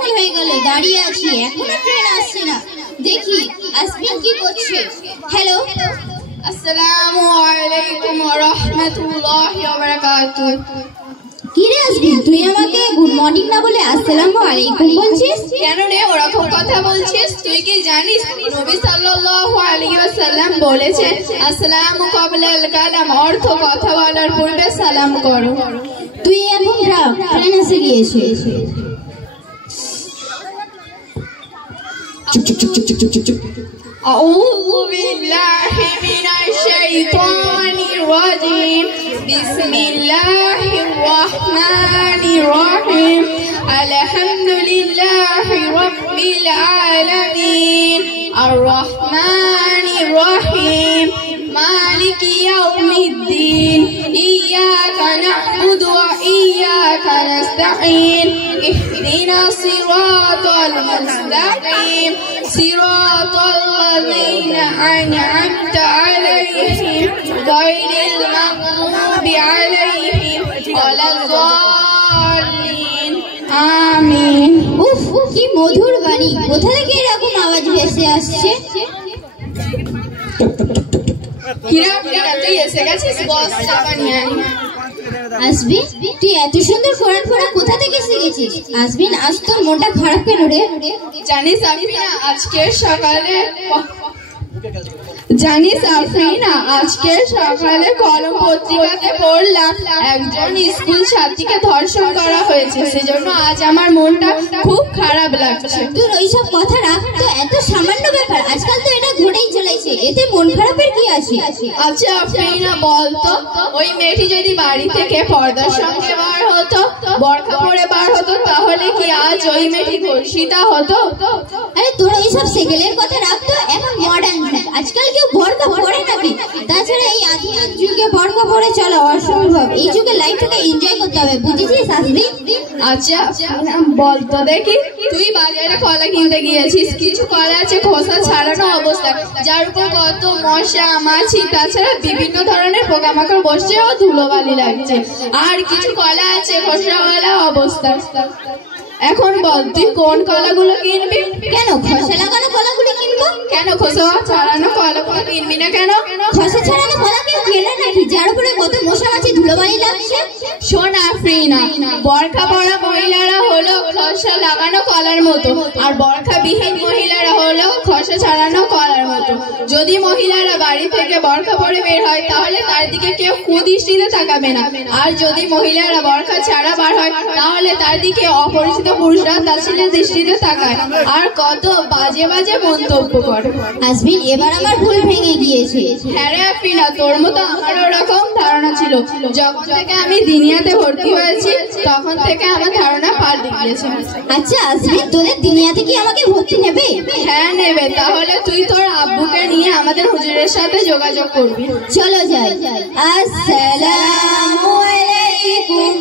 হয়ে গেল, দাঁড়িয়ে আছি, এখনো ট্রেন আসছে না। দেখি আসবিন কি করছে। হ্যালো, আসসালামু আলাইকুম ওয়া রাহমাতুল্লাহি ওয়া বারাকাতুহু। কি রে আসবিন, তুই আমাকে গুড মর্নিং না বলে আসসালামু আলাইকুম বলছিস? কেন রে ওরকম কথা বলছিস? তুই কি জানিস নবী সাল্লাল্লাহু আলাইহি ওয়াসাল্লাম বলেছেন আসসালামু ক্বাবলাল কালাম, অর্থ কথা বলার পূর্বে সালাম করো। তুই এখন রাখ, ট্রেন এসে গিয়েছে। أعوذ بالله من الشيطان الرجيم. بسم الله الرحمن الرحيم. الحمد لله رب العالمين الرحمن الرحيم مالك يوم الدين إياك نعبد وإياك نستعين اهدنا الصراط المستقيم صراط الذين أنعمت عليهم غير المغضوب عليهم ولا الضالين آمين। উফ, কি মধুর বাণী! কোথা থেকে এরকম আওয়াজ ভেসে আসছে? তুই এসে গেছিস, বস চাপা নিয়ে আয়। আসবিন, তুই এত সুন্দর কোরআন পড়া কোথা থেকে শিখেছিস? আসবিন, আজ তোর মনটা খারাপ কেন রে? জানিস আফরিনা, আজকে সকালে কলম পত্রিকাতে পড়লাম একজন স্কুল ছাত্রীকে ধর্ষণ করা হয়েছে। সেজন্য আজ আমার মনটা খুব খারাপ লাগছে। তোর ওইসব কথা রাখ তো, এত সামান্য ব্যাপার, আজকাল তো এটা ঘটেই চলেছে, এতে মন খারাপের কি আছে? আচ্ছা আফরিনা, বলতো ওই মেয়েটি যদি বাড়ি থেকে পর্দার সঙ্গে বার হতো, বোরকা পরে বার হতো, তাহলে কি আজ ওই মেয়েটি ধর্ষিতা হতো? আরে তোর ওইসব সেকেলের কথা রাখ তো, এখন মডার্ন যুগ, আজকাল কেউ বোরকা পরে নাকি? তাছাড়া এই আধুনিক যুগে বোরকা পরে চলা অসম্ভব। এই যুগে লাইফটাকে এনজয় করতে হবে, বুঝেছিস আসবি? আচ্ছা বলতো দেখি, তুই বাজারে কলা কিনতে গিয়েছিস, কিছু কলা আছে খোসা ছাড়ানো অবস্থায়, যার উপর কত মশা মাছি তাছাড়া বিভিন্ন ধরনের পোকামাকড় বসছে ও ধুলোবালি লাগছে, আর কিছু কলা আছে খোসাওয়ালা অবস্থা। এখন বল তুই কোন কলাগুলো কিনবি? কেন খোসা লাগানো কলাগুলো কিনবো? কেন খোসা ছাড়ানো কলাগুলো কিনবি না কেন? খোসা ছাড়ানো কলা কেউ কেনে নাকি, যার উপরে কত মশা মাছি ধুলোবালি লাগছে? শোন আফরিনা, বোরকা পরা মহিলারা হলো খোসা লাগানো কলার মতো, আর বোরকা বিহীন মহিলারা হলো খোসা ছাড়ানো কলার মতো। যদি মহিলারা বাড়ি থেকে বোরকা পরে বের হয় তাহলে তার দিকে কেউ কুদৃষ্টিতে তাকাবে না, আর যদি মহিলারা বোরকা ছাড়া বার হয় তাহলে তার দিকে অপরিচিত পুরুষরা তাচ্ছিল্যের দৃষ্টিতে তাকায় আর কত বাজে বাজে মন্তব্য করে। আসবিন, এবার আমার ভুল ভেঙে গিয়েছে। হ্যাঁ রে আফরিনা, তোর মতো আমার ওরকম ধারণা ছিল। যখন থেকে আমি দিনিয়াতে ভর্তি হয়েছি তখন থেকে আমার ধারণা পাল্টে গিয়েছে। আচ্ছা আসবিন, তোদের দুনিয়াতে কি আমাকে ভর্তি নেবে? হ্যাঁ নেবে। তাহলে তুই তোর আব্বুকে নিয়ে আমাদের হুজুরের সাথে যোগাযোগ করবি। চলো যাই। আসসালামু আলাইকুম।